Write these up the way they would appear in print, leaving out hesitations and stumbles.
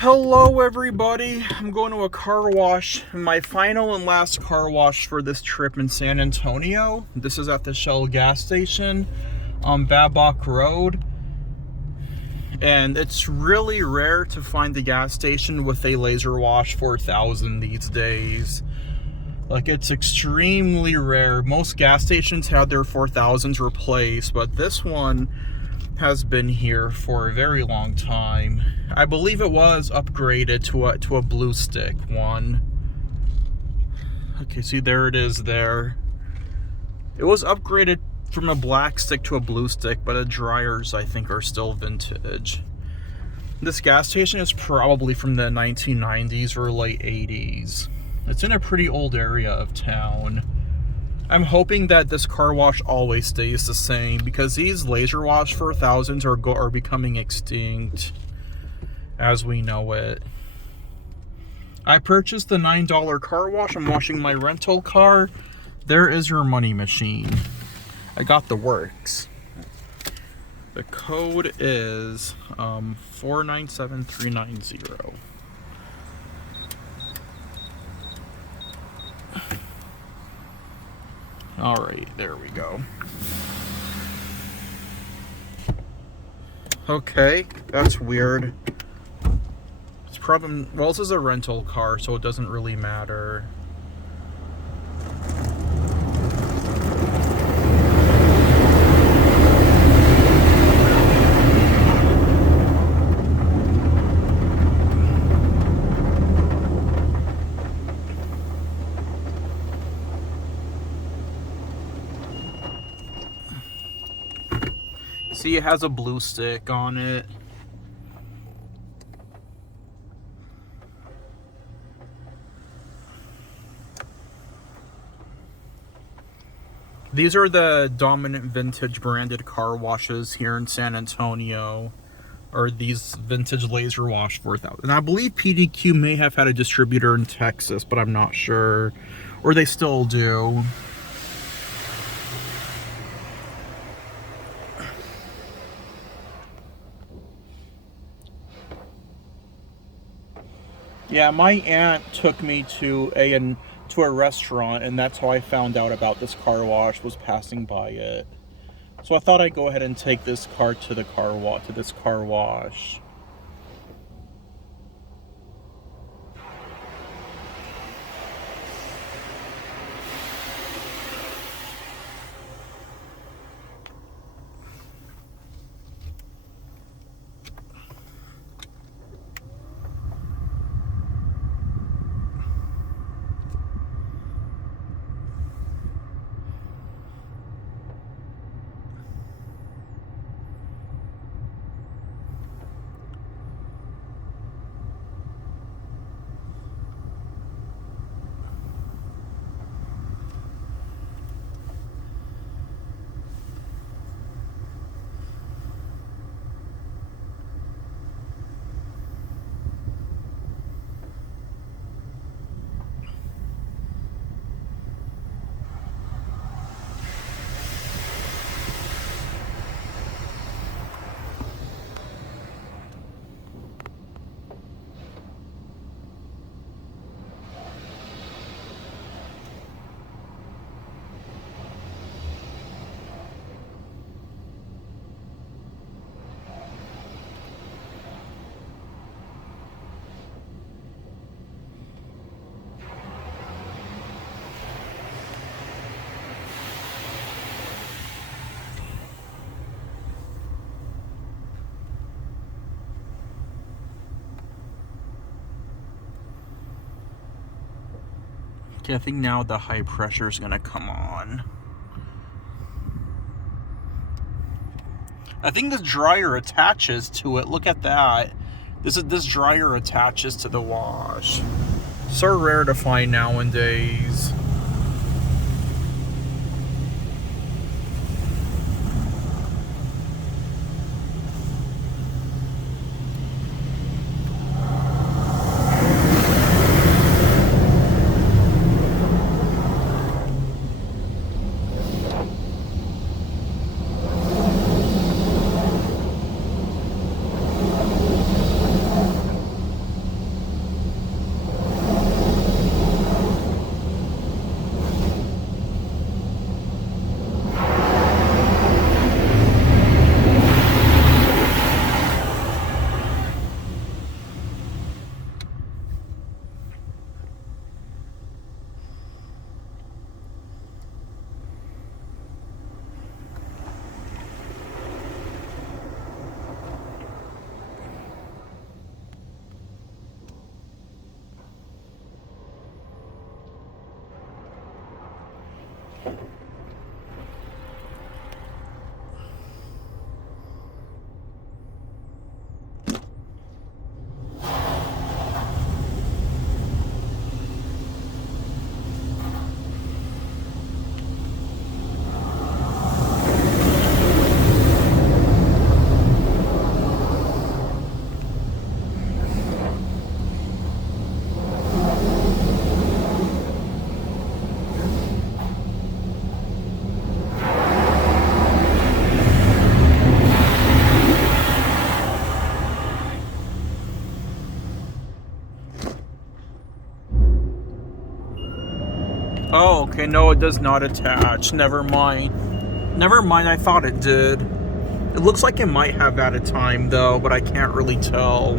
Hello everybody, I'm going to a car wash, my final and last car wash for this trip in San Antonio. This is at the Shell gas station on Babcock Road. And it's really rare to find a gas station with a LaserWash 4000 these days. Like, it's extremely rare. Most gas stations have their 4000s replaced, but this one has been here for a very long time. I believe it was upgraded to a blue stick one. Okay, see, there it is there. It was upgraded from a black stick to a blue stick, but the dryers, I think, are still vintage. This gas station is probably from the 1990s or late 80s. It's in a pretty old area of town. I'm hoping that this car wash always stays the same, because these LaserWash 4000s are becoming extinct as we know it. I purchased the $9 car wash. I'm washing my rental car. There is your money machine. I got the works. The code is 497390. All right, there we go. Okay, that's weird. It's probably, well, this is a rental car, so it doesn't really matter. See, it has a blue stick on it. These are the dominant vintage branded car washes here in San Antonio, or these vintage LaserWash 4000. And I believe PDQ may have had a distributor in Texas, but I'm not sure. Or they still do. Yeah, my aunt took me to a restaurant, and that's how I found out about this car wash, was passing by it. So I thought I'd go ahead and take this car to this car wash. Okay, I think now the high pressure is gonna come on. I think the dryer attaches to it. Look at that. This dryer attaches to the wash. So rare to find nowadays. Oh, okay. No, it does not attach. Never mind. Never mind. I thought it did. It looks like it might have at a time, though, but I can't really tell.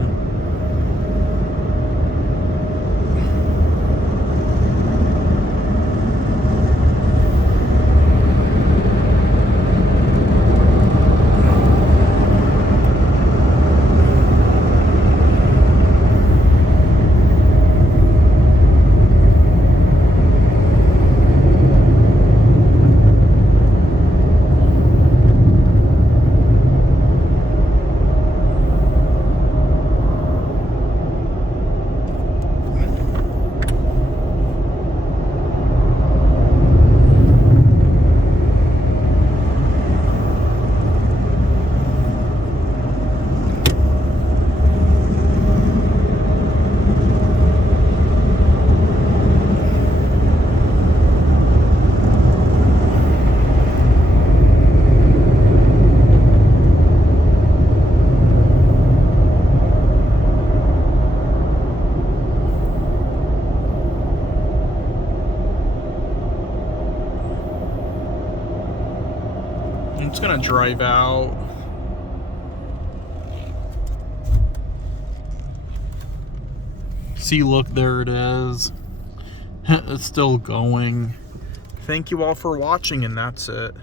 I'm just gonna drive out. See, look, there it is. It's still going. Thank you all for watching, and that's it.